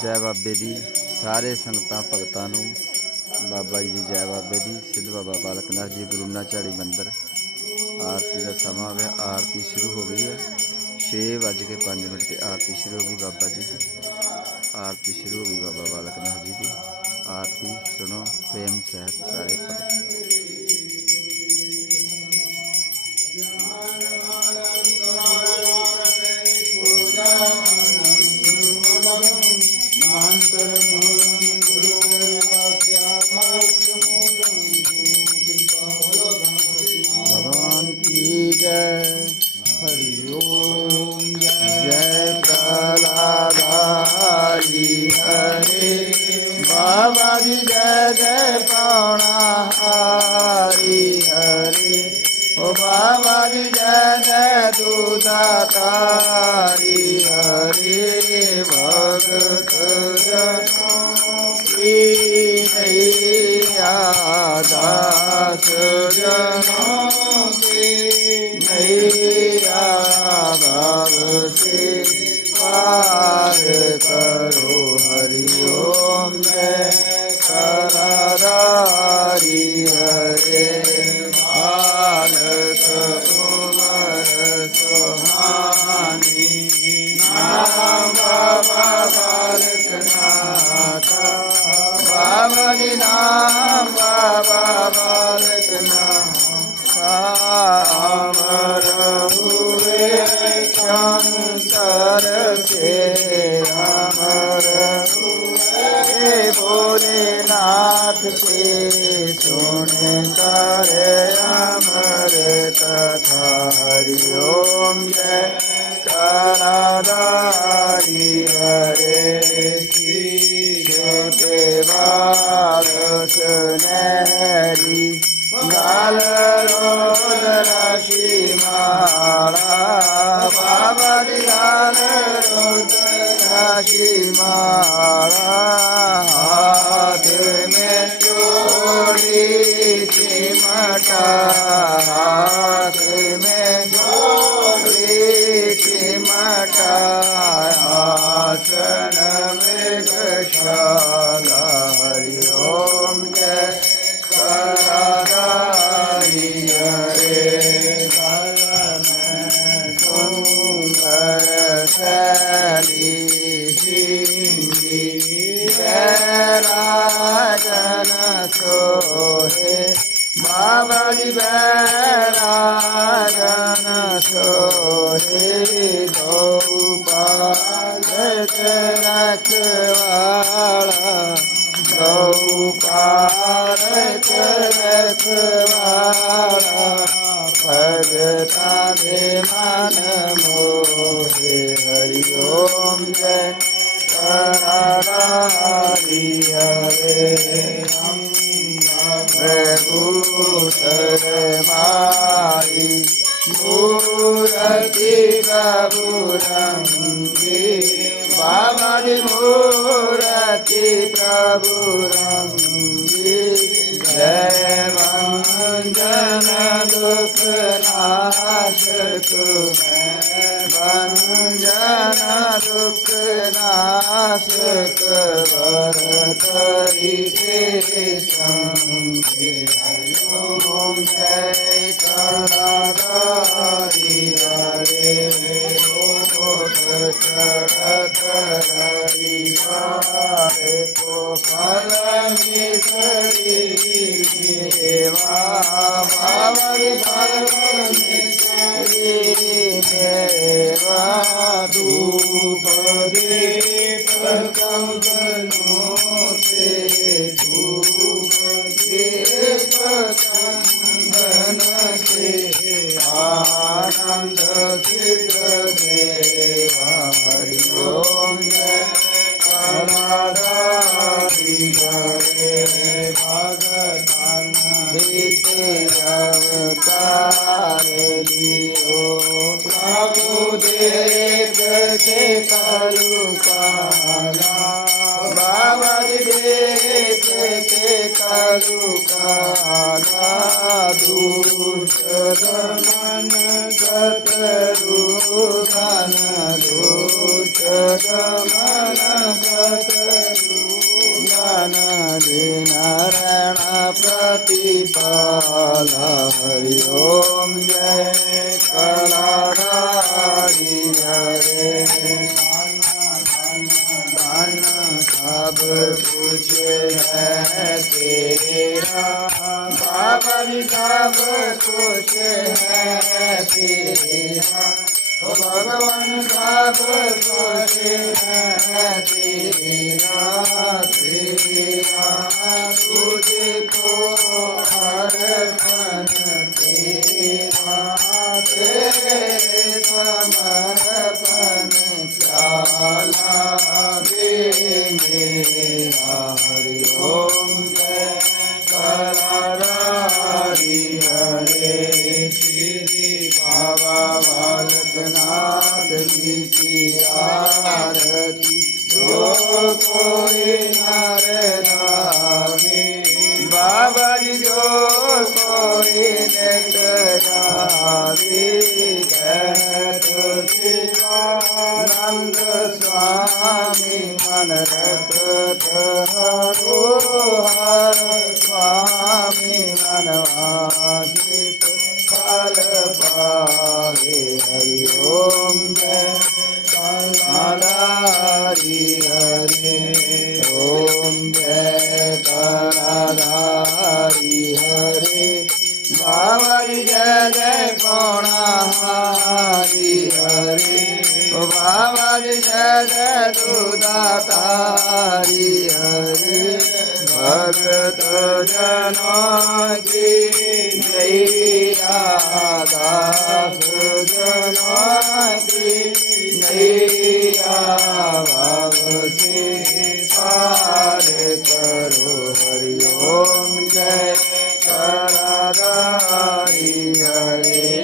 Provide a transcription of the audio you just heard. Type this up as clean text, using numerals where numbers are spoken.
जय बाबे दी सारे संगतां भगतां नूं बाबा जी दी जय बाबे दी। सिद्ध बाबा बालक नाथ जी गुरुना झाड़ी मंदिर आरती का समा हो गया। आरती शुरू हो गई है। 6:05 की आरती शुरू हो गई बाबा जी की। आरती शुरू हो गई बाबा बालक नाथ जी की। आरती सुनो प्रेम सहित सारे भगत। भगवान की जय। हरि ओम जय कलाधारी हरे बाबा जी जय जय पावनहारी हरे ओ बाबा जी जय जय दूधाधारी हरे भगत जनों की नैया दास जनों की नैया भाव से पार करो। हरि ओम जय कराधारी हरे बालक उमर सुहानी नाम बाबा बालक नाथ बाबा जी नाम बाबा बालक नाथ अमर हुए शंकर से अमर हुए भोलेनाथ से सुन कर अमर कथा। हरि ओम जय कराधारी हरे छोटे बाल सुनहरी गाल रोद राशि माला बाबा गाल रोद राशि माला हाथ में जोड़ी चिमटा हाथ में जोड़ी चिमटा आसन मृगशाला। हरि ओम जय कराधारी हरे सुंदर शैली सिंगी बैराजन सोहे बाबा जी बैराजन सोहे गौपालक रखवाला गौपालक रखवाला भगता दे मन मोहे। हरि ओम जय कराधारी हरे भूषण माई मूर्ति प्रभुरंगी बाबा जी मूर्ति प्रभुरंगी जय भंजन दुख नाशक भंजन दुख नाशक भरतरि के संगे। हरि ओम जय कराधारी हरे चढ़त रविवार को फल मिश्री देवा बाबा देवा धूप दीप कंगनों से धूप दीप कंगन से आनंद सिद्ध देवा। हरि ओम जय कराधारी हरे भगतान हित अवतार लियो प्रभु देख के कलु काला बाबा देख के कलु काला दुष्ट दमन शत्रु घन दुष्ट दमन ज्ञान नारायण प्रतिपाल हरि ओम जय कलाधारी हरे धन सब कुछ है तेरा बाबा जी सब कुछ है तेरा ओ भगवान सब कुछ है तेरा तेरा तुझको अर्पण तेरा तेरे समर्पण क्या लागे मेरा हरि ओम जय कलाधारी हरे श्री बाबा बालकनाथ जी की आरती जो कोई नर नामी बाबा जी जो कोई नित गावी कहत शिवानंद स्वामी मन रखत हरो हर स्वामी मन वांछित फल पावे हरि ओम जय कलाधारी हरे ओम जय कलाधारी हरे बाबा जी जय जय पौणाहारी हरे ओ बाबा जी जय जय दुदातारी हरे भगत जनों की नैया दास जनों की नैया भाव से पार करो हरि ओम जय कलाधारी हरे